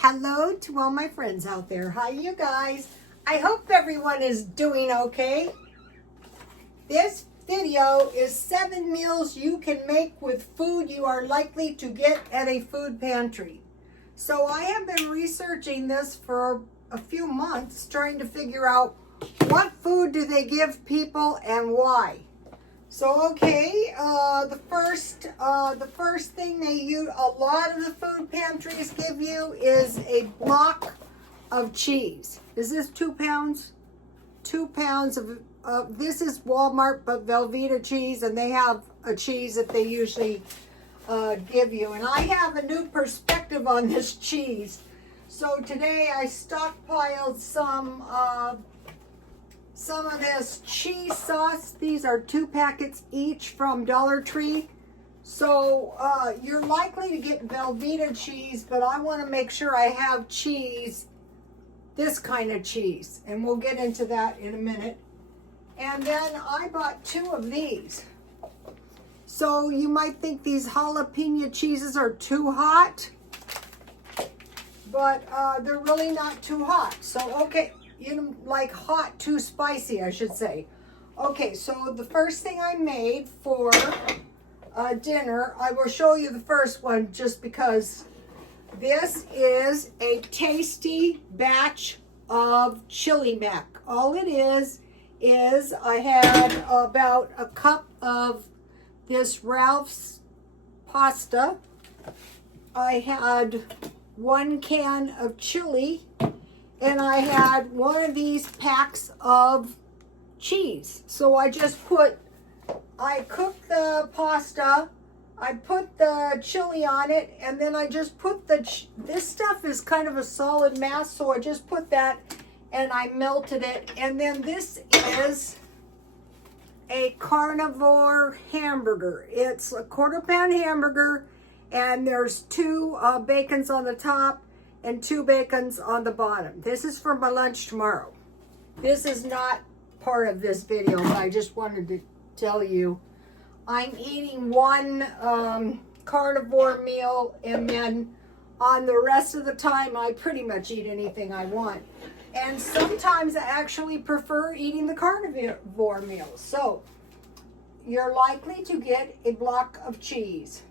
Hello to all my friends out there. Hi, you guys. I hope everyone is doing okay. This video is 7 meals you can make with food you are likely to get at a food pantry. So I have been researching this for a few months, trying to figure out what food do they give people and why. So the first thing a lot of the food pantries give you is a block of cheese. Is this 2 pounds? 2 pounds of this is Walmart, but Velveeta cheese, and they have a cheese that they usually give you. And I have a new perspective on this cheese. So today I stockpiled some of this cheese sauce. These are 2 packets each from Dollar Tree. So you're likely to get Velveeta cheese, but I want to make sure I have cheese, this kind of cheese. And we'll get into that in a minute. And then I bought 2 of these. So you might think these jalapeno cheeses are too hot, but they're really not too hot. So, like hot, too spicy, I should say. Okay, so the first thing I made for dinner, I will show you the first one just because this is a tasty batch of chili mac. All it is I had about a cup of this Ralph's pasta. I had 1 can of chili, and I had 1 of these packs of cheese. So I cooked the pasta, I put the chili on it, and then I just put this stuff is kind of a solid mass, so I just put that and I melted it. And then this is a carnivore hamburger. It's a 1/4 pound hamburger, and there's 2 bacons on the top and 2 bacons on the bottom. This is for my lunch tomorrow. This is not part of this video, but I just wanted to tell you I'm eating 1 carnivore meal, and then on the rest of the time I pretty much eat anything I want. And sometimes I actually prefer eating the carnivore meals. So you're likely to get a block of cheese.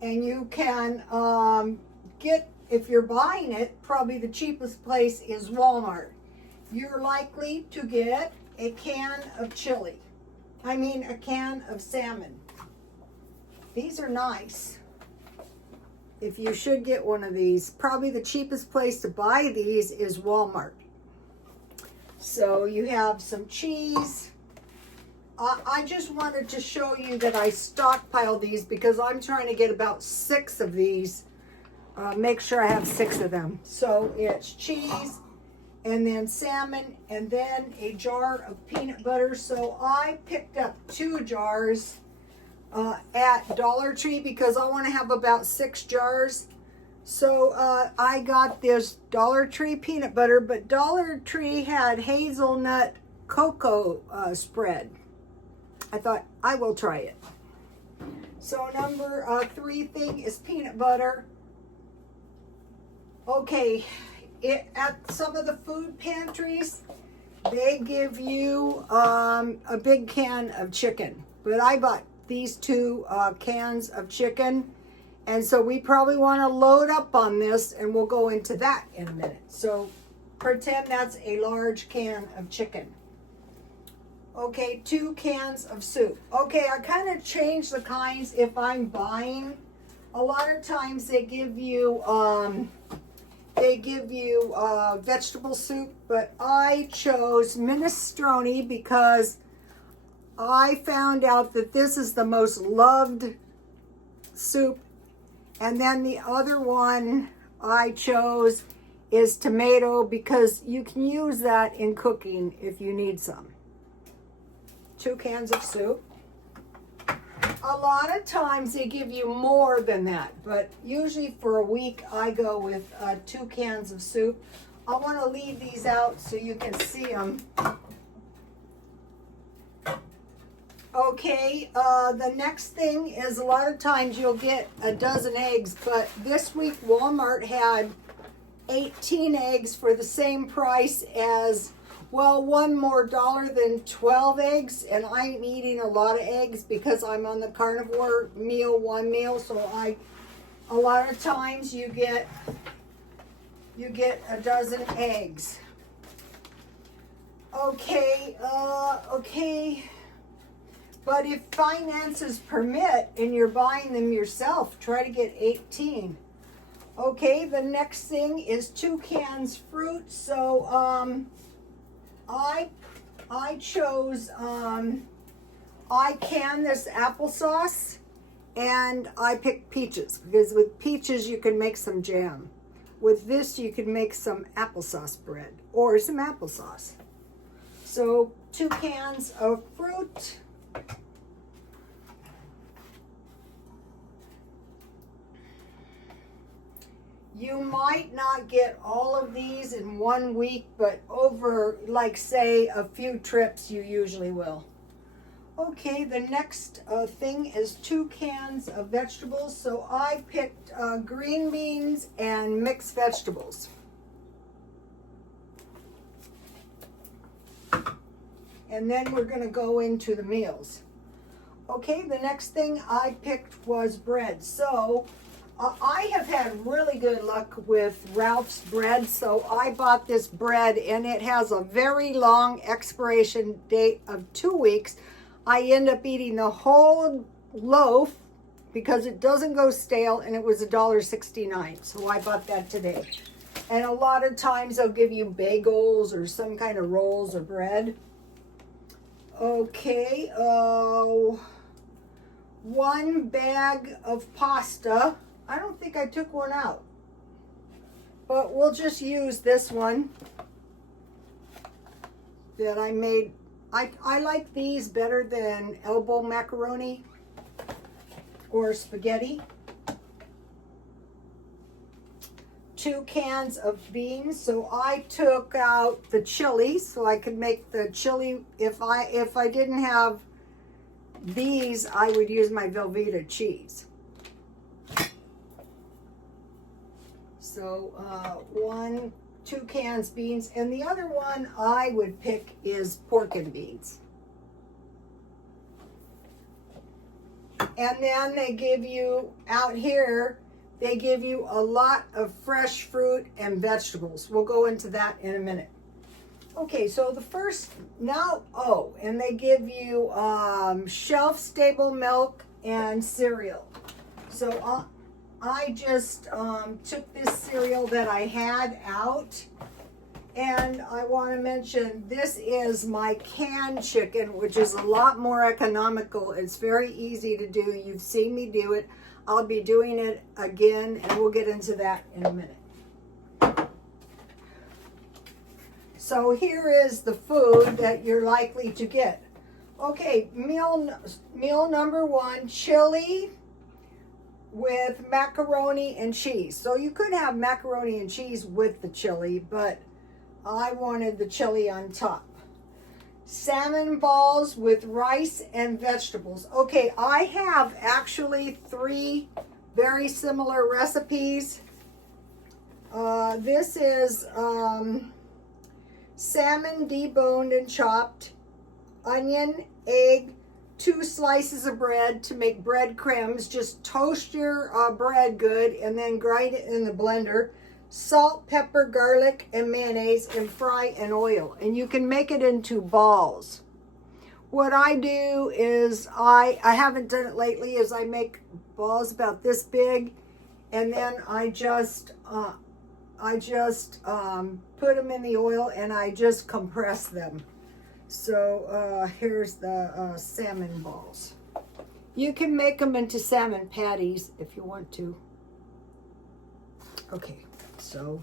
And you can get, if you're buying it, probably the cheapest place is Walmart. You're likely to get a can of chili. A can of salmon. These are nice. If you should get one of these, probably the cheapest place to buy these is Walmart. So you have some cheese. I just wanted to show you that I stockpiled these because I'm trying to get about 6 of these. Make sure I have 6 of them. So it's cheese, and then salmon, and then a jar of peanut butter. So I picked up 2 jars at Dollar Tree because I want to have about 6 jars. So I got this Dollar Tree peanut butter, but Dollar Tree had hazelnut cocoa spread. I thought I will try it. So number 3 thing is peanut butter. Okay, at some of the food pantries, they give you a big can of chicken, but I bought these 2 cans of chicken, and so we probably want to load up on this, and we'll go into that in a minute. So pretend that's a large can of chicken. Okay, 2 cans of soup. Okay, I kind of change the kinds if I'm buying. A lot of times they give you vegetable soup, but I chose minestrone because I found out that this is the most loved soup. And then the other one I chose is tomato because you can use that in cooking if you need some. 2 cans of soup. A lot of times they give you more than that, but usually for a week I go with 2 cans of soup. I want to leave these out so you can see them. Okay, the next thing is a lot of times you'll get a dozen eggs, but this week Walmart had 18 eggs for the same price as, well, one more dollar than 12 eggs, and I'm eating a lot of eggs because I'm on the carnivore meal, one meal, so a lot of times you get a dozen eggs. Okay, but if finances permit and you're buying them yourself, try to get 18. Okay, the next thing is 2 cans fruit. So I chose I canned this applesauce, and I picked peaches because with peaches you can make some jam. With this you can make some applesauce bread or some applesauce. So 2 cans of fruit. You might not get all of these in 1 week, but over, like, say, a few trips, you usually will. Okay, the next thing is 2 cans of vegetables. So I picked green beans and mixed vegetables. And then we're going to go into the meals. Okay, the next thing I picked was bread. So I have had really good luck with Ralph's bread, so I bought this bread, and it has a very long expiration date of 2 weeks. I end up eating the whole loaf because it doesn't go stale, and it was $1.69, so I bought that today. And a lot of times they'll give you bagels or some kind of rolls or bread. Okay, 1 bag of pasta. I don't think I took one out, but we'll just use this one that I made. I like these better than elbow macaroni or spaghetti. 2 cans of beans. So I took out the chili so I could make the chili. If I didn't have these, I would use my Velveeta cheese. So 2 cans beans, and the other one I would pick is pork and beans. And then they give you out here, they give you a lot of fresh fruit and vegetables. We'll go into that in a minute. Okay, so the first now, and they give you shelf stable milk and cereal. So I just took this cereal that I had out, and I want to mention this is my canned chicken, which is a lot more economical. It's very easy to do. You've seen me do it. I'll be doing it again, and we'll get into that in a minute. So here is the food that you're likely to get. Okay, meal number 1, chili with macaroni and cheese. So you could have macaroni and cheese with the chili, but I wanted the chili on top. Salmon balls with rice and vegetables. Okay, I have actually 3 very similar recipes. This is salmon deboned and chopped, onion, egg, 2 slices of bread to make bread crumbs. Just toast your bread good and then grind it in the blender. Salt, pepper, garlic, and mayonnaise, and fry in oil. And you can make it into balls. What I do is, I haven't done it lately, is I make balls about this big, and then I just put them in the oil and I just compress them. So here's the salmon balls. You can make them into salmon patties if you want to. Okay, so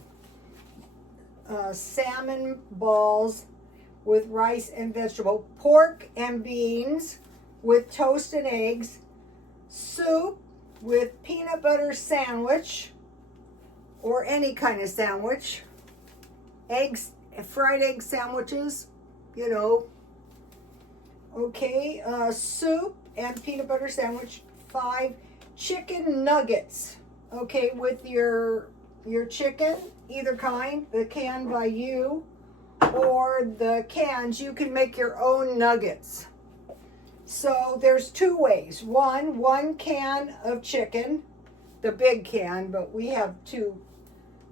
salmon balls with rice and vegetable, pork and beans with toast and eggs, soup with peanut butter sandwich or any kind of sandwich, eggs, fried egg sandwiches, you know. Okay, soup and peanut butter sandwich. 5 chicken nuggets. Okay, with your chicken, either kind, the can by you or the cans, you can make your own nuggets. So there's 2 ways. One can of chicken, the big can, but we have 2.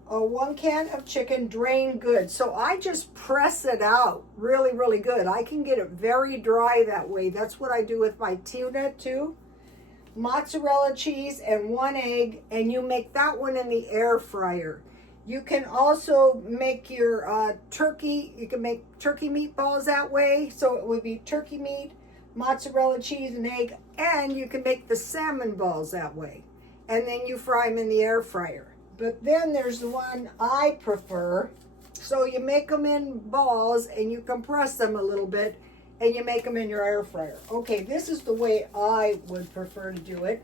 1 can of chicken, drained good. So I just press it out really, really good. I can get it very dry that way. That's what I do with my tuna too. Mozzarella cheese and 1 egg, and you make that one in the air fryer. You can also make your turkey. You can make turkey meatballs that way. So it would be turkey meat, mozzarella cheese, and egg, and you can make the salmon balls that way. And then you fry them in the air fryer. But then there's the one I prefer. So you make them in balls and you compress them a little bit and you make them in your air fryer. Okay, this is the way I would prefer to do it.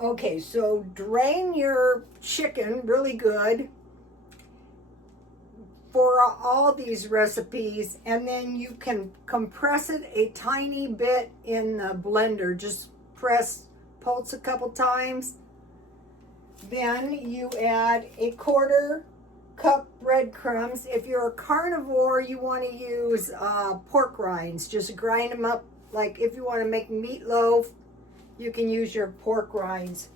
Okay, so drain your chicken really good for all these recipes, and then you can compress it a tiny bit in the blender. Just pulse a couple times. Then you add a 1/4 cup breadcrumbs. If you're a carnivore, you want to use pork rinds. Just grind them up. Like if you want to make meatloaf, you can use your pork rinds.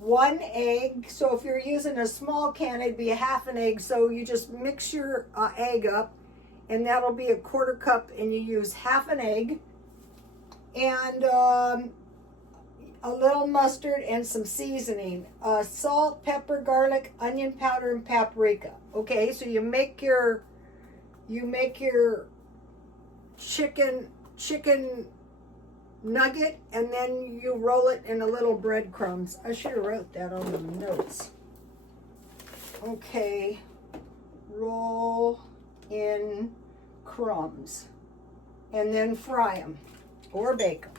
1 egg. So if you're using a small can, it'd be 1/2 an egg. So you just mix your egg up, and that'll be a 1/4 cup, and you use 1/2 an egg. And a little mustard and some seasoning, salt, pepper, garlic, onion powder, and paprika. Okay, so you make your chicken nugget, and then you roll it in a little breadcrumbs. I should have wrote that on the notes. Okay, roll in crumbs, and then fry them or bake them.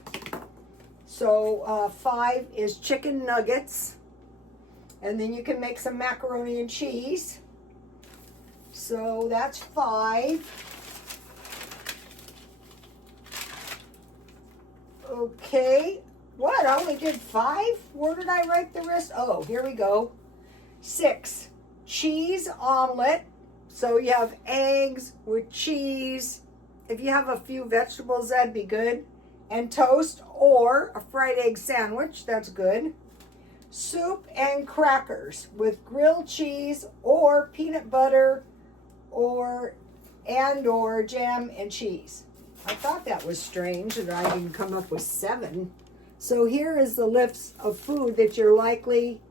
So 5 is chicken nuggets, and then you can make some macaroni and cheese. So that's 5. Okay, what? I only did 5? Where did I write the rest? Oh, here we go. 6, cheese omelet. So you have eggs with cheese. If you have a few vegetables, that'd be good. And toast or a fried egg sandwich, that's good. Soup and crackers with grilled cheese or peanut butter or jam and cheese. I thought that was strange that I didn't come up with 7. So here is the list of food that you're likely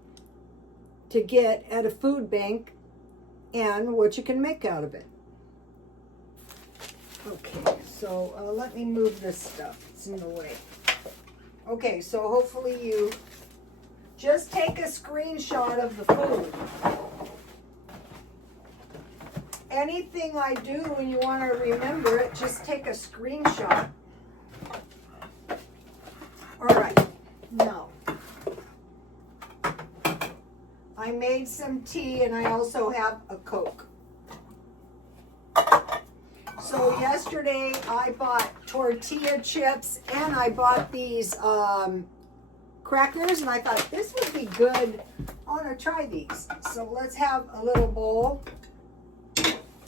to get at a food bank and what you can make out of it. Okay, so let me move this stuff. It's in the way. Okay, so hopefully you just take a screenshot of the food. Anything I do when you want to remember it, just take a screenshot. All right, now I made some tea and I also have a Coke. So yesterday I bought tortilla chips and I bought these crackers, and I thought this would be good. I want to try these. So let's have a little bowl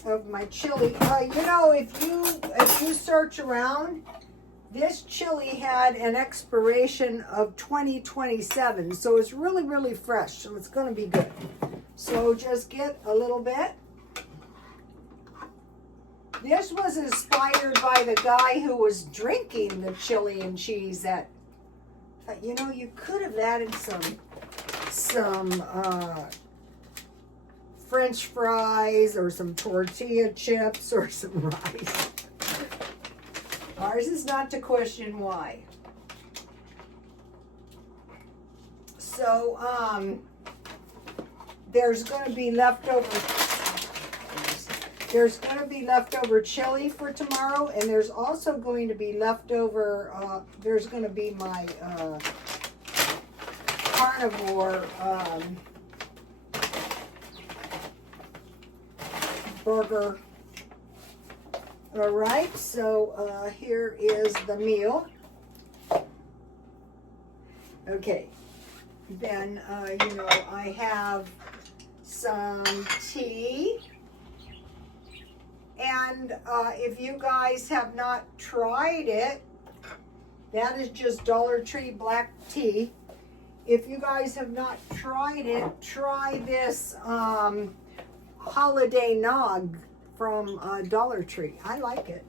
of my chili. You know, if you search around, this chili had an expiration of 2027, so it's really, really fresh. So it's going to be good. So just get a little bit. This was inspired by the guy who was drinking the chili and cheese. That, you know, you could have added some French fries or some tortilla chips or some rice. Ours is not to question why. So there's going to be leftover chili for tomorrow, and there's also going to be leftover, there's going to be my carnivore burger All right, so here is the meal. Okay, then, you know, I have some tea. And if you guys have not tried it, that is just Dollar Tree black tea. If you guys have not tried it, try this holiday nog from Dollar Tree. I like it.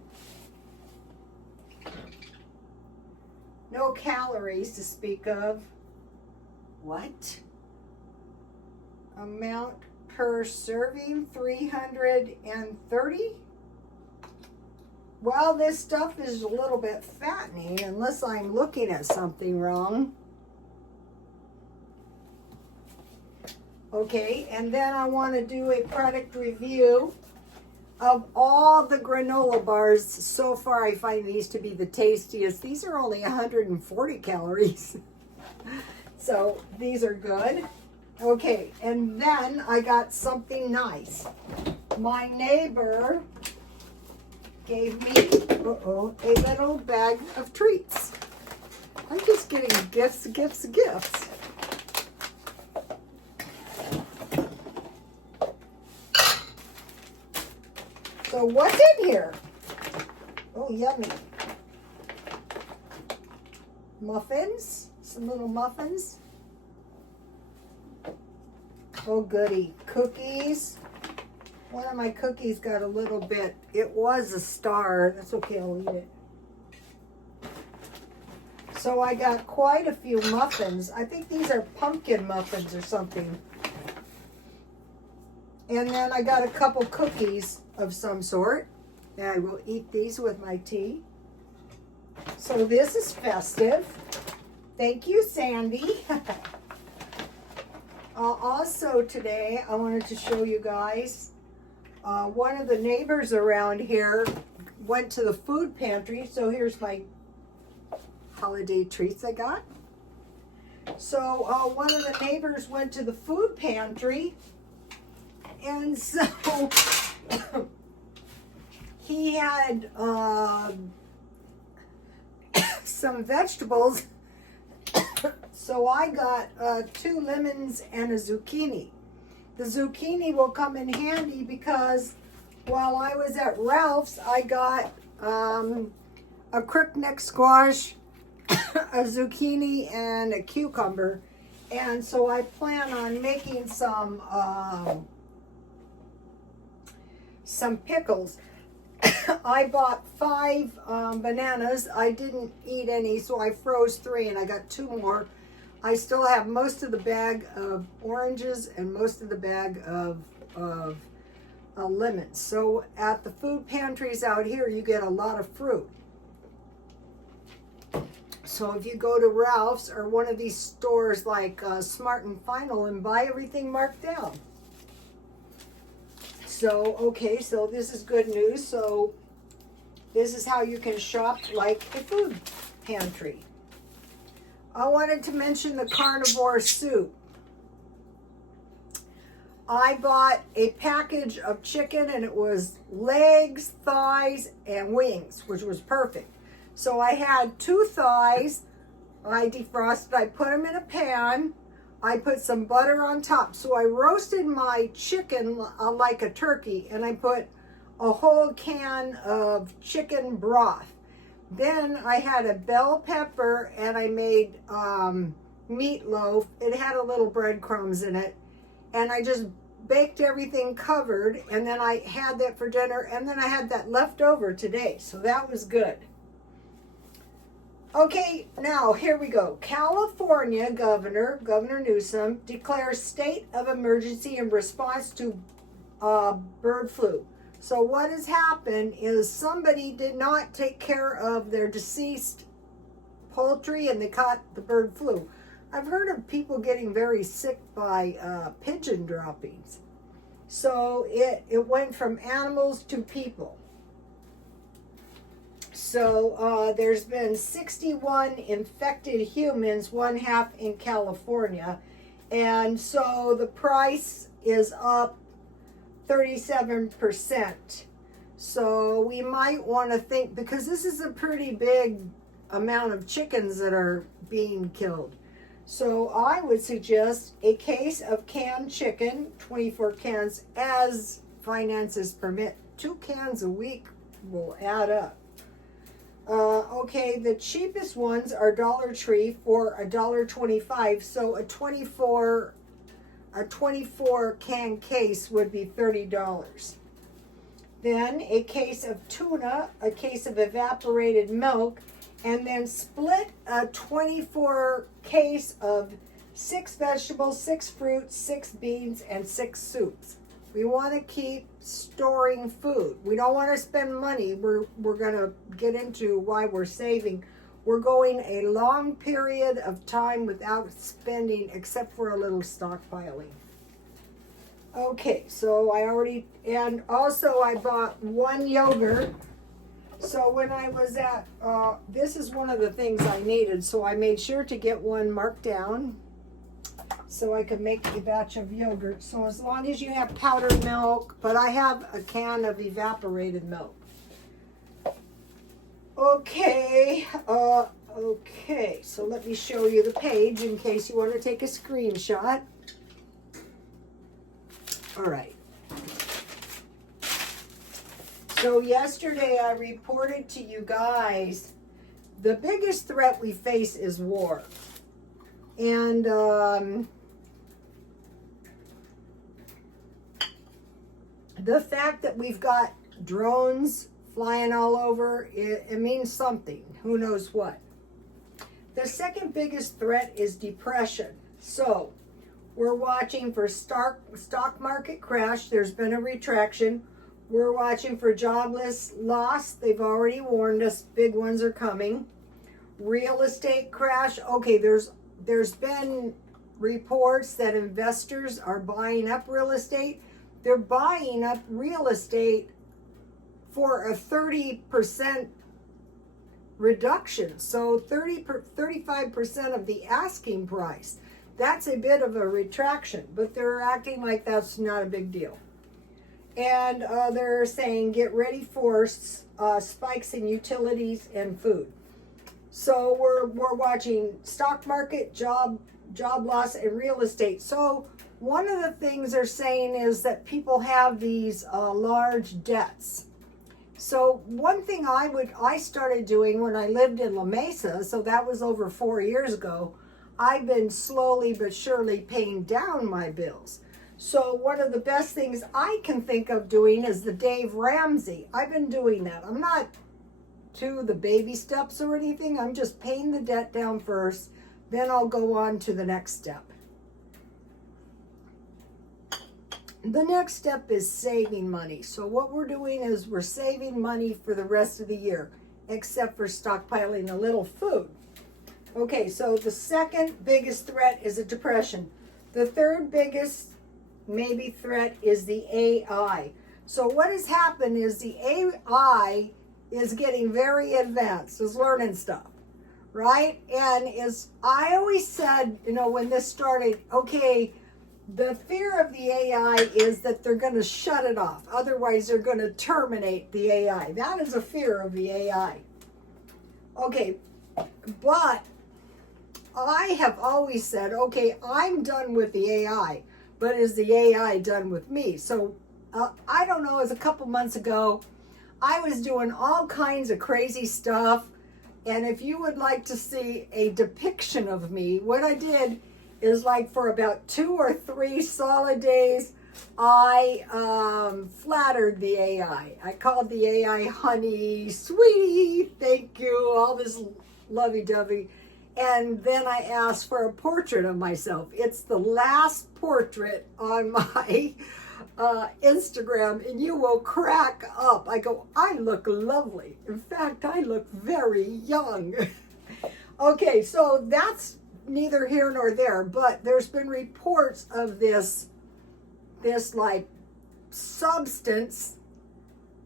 No calories to speak of. What? Amount per serving, 330? Well, this stuff is a little bit fattening unless I'm looking at something wrong. Okay, and then I want to do a product review of all the granola bars. So far, I find these to be the tastiest. These are only 140 calories. So these are good. Okay, and then I got something nice. My neighbor gave me a little bag of treats. I'm just getting gifts. So what's in here? Oh, yummy. Muffins, some little muffins. Oh, goody. Cookies. One of my cookies got a little bit. It was a star. That's okay, I'll eat it. So I got quite a few muffins. I think these are pumpkin muffins or something. And then I got a couple cookies of some sort. And I will eat these with my tea. So this is festive. Thank you, Sandy. Also today, I wanted to show you guys, one of the neighbors around here went to the food pantry. So here's my holiday treats I got. So one of the neighbors went to the food pantry, and so he had some vegetables. So I got 2 lemons and a zucchini. The zucchini will come in handy because while I was at Ralph's, I got a crookneck squash, a zucchini, and a cucumber. And so I plan on making some pickles. I bought 5 bananas. I didn't eat any, so I froze 3, and I got 2 more. I still have most of the bag of oranges and most of the bag of lemons. So at the food pantries out here, you get a lot of fruit. So if you go to Ralph's or one of these stores like Smart and Final and buy everything marked down. So, okay, so this is good news. So this is how you can shop like a food pantry. I wanted to mention the carnivore soup. I bought a package of chicken, and it was legs, thighs, and wings, which was perfect. So I had 2 thighs. I defrosted. I put them in a pan. I put some butter on top. So I roasted my chicken like a turkey, and I put a whole can of chicken broth. Then I had a bell pepper, and I made meatloaf. It had a little breadcrumbs in it, and I just baked everything covered, and then I had that for dinner, and then I had that left over today, so that was good. Okay, now here we go. California Governor Newsom declares state of emergency in response to bird flu. So what has happened is somebody did not take care of their deceased poultry, and they caught the bird flu. I've heard of people getting very sick by pigeon droppings. So it went from animals to people. So there's been 61 infected humans, 1/2 in California. And so the price is up 37%. So we might want to think, because this is a pretty big amount of chickens that are being killed. So I would suggest a case of canned chicken, 24 cans, as finances permit. 2 cans a week will add up. Okay, the cheapest ones are Dollar Tree for $1.25. So a 24 can case would be $30. Then a case of tuna, a case of evaporated milk, and then split a 24 case of 6 vegetables, 6 fruits, 6 beans, and 6 soups. We want to keep storing food. We don't want to spend money. We're going to get into why we're saving. We're going a long period of time without spending, except for a little stockpiling. Okay, so and also I bought 1 yogurt. So when I was at, this is one of the things I needed, so I made sure to get one marked down so I could make a batch of yogurt. So as long as you have powdered milk, but I have a can of evaporated milk. Okay, okay, so let me show you the page in case you want to take a screenshot. All right. So yesterday I reported to you guys the biggest threat we face is war. And the fact that we've got drones flying all over, it means something. Who knows what? The second biggest threat is depression. So we're watching for stock market crash. There's been a retraction. We're watching for jobless loss. They've already warned us big ones are coming. Real estate crash. Okay, there's been reports that investors are buying up real estate. They're buying up real estate for a 30% reduction. So 35% of the asking price. That's a bit of a retraction, but they're acting like that's not a big deal. And they're saying get ready for spikes in utilities and food. So we're watching stock market, job loss, and real estate. So one of the things they're saying is that people have these large debts. So one thing I started doing when I lived in La Mesa, so that was over 4 years ago, I've been slowly but surely paying down my bills. So one of the best things I can think of doing is the Dave Ramsey. I've been doing that. I'm not to the baby steps or anything. I'm just paying the debt down first. Then I'll go on to the next step. The next step is saving money. So what we're doing is we're saving money for the rest of the year, except for stockpiling a little food. Okay, so the second biggest threat is a depression. The third biggest maybe threat is the AI. So what has happened is the AI is getting very advanced, is learning stuff, right? And I always said, when this started, okay, the fear of the AI is that they're going to shut it off. Otherwise, they're going to terminate the AI. That is a fear of the AI. Okay, but I have always said, okay, I'm done with the AI. But is the AI done with me? So I don't know, it was a couple months ago, I was doing all kinds of crazy stuff. And if you would like to see a depiction of me, what I did is like for about 2 or 3 solid days, I flattered the AI. I called the AI honey, sweetie, thank you, all this lovey-dovey. And then I asked for a portrait of myself. It's the last portrait on my Instagram, and you will crack up. I go, I look lovely. In fact, I look very young. Okay, so that's neither here nor there, but there's been reports of this like substance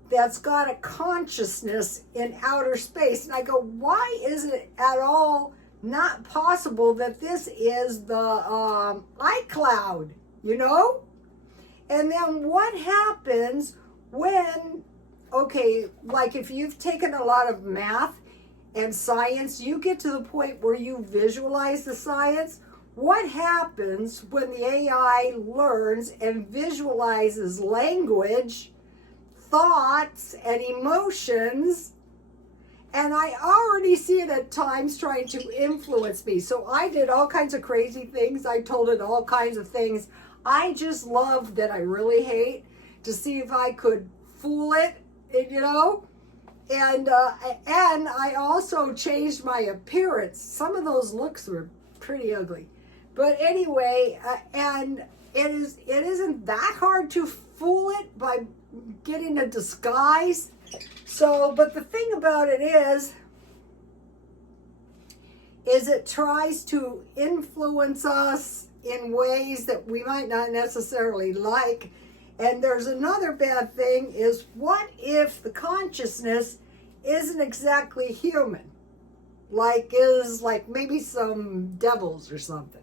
that's got a consciousness in outer space. And I go, why is it at all not possible that this is the iCloud, And then what happens when okay, like if you've taken a lot of math and science, you get to the point where you visualize the science. What happens when the AI learns and visualizes language, thoughts, and emotions? And I already see it at times trying to influence me. So I did all kinds of crazy things. I told it all kinds of things I just love that I really hate, to see if I could fool it, you know? And I also changed my appearance. Some of those looks were pretty ugly. But anyway, and it isn't that hard to fool it by getting a disguise. So, but the thing about it is it tries to influence us in ways that we might not necessarily like. And there's another bad thing is, what if the consciousness isn't exactly human? Like maybe some devils or something.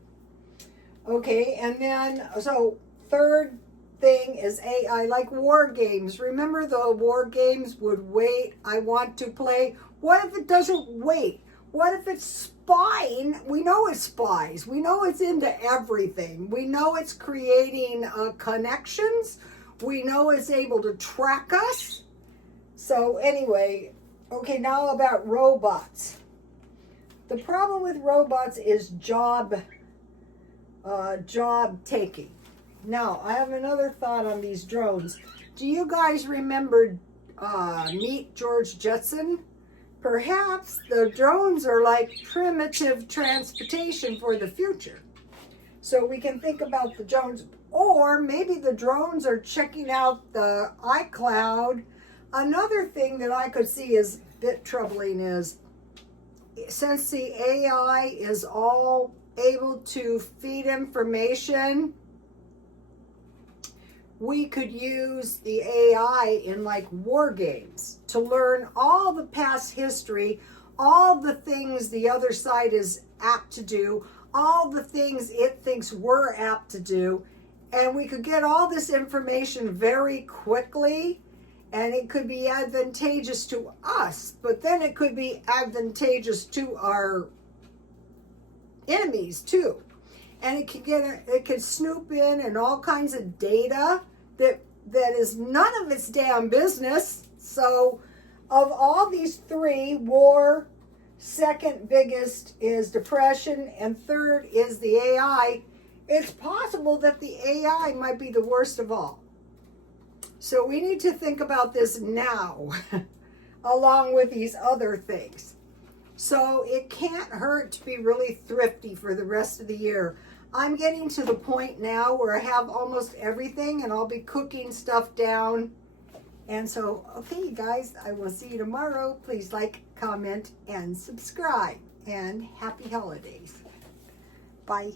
Okay, and then, so third thing is AI, like war games. Remember the war games would wait, I want to play. What if it doesn't wait? What if it's spying? We know it spies. We know it's into everything. We know it's creating connections. We know it's able to track us. So anyway, okay, now about robots. The problem with robots is job taking. Now, I have another thought on these drones. Do you guys remember Meet George Jetson? Perhaps the drones are like primitive transportation for the future. So we can think about the drones, or maybe the drones are checking out the iCloud. Another thing that I could see is a bit troubling is, since the AI is all able to feed information, we could use the AI in like war games to learn all the past history, all the things the other side is apt to do, all the things it thinks we're apt to do. And we could get all this information very quickly, and it could be advantageous to us, but then it could be advantageous to our enemies too. And it can snoop in and all kinds of data that is none of its damn business. So of all these three, war, second biggest is depression, and third is the AI. It's possible that the AI might be the worst of all. So we need to think about this now, along with these other things. So it can't hurt to be really thrifty for the rest of the year. I'm getting to the point now where I have almost everything, and I'll be cooking stuff down. And so, okay, guys, I will see you tomorrow. Please like, comment, and subscribe. And happy holidays. Bye.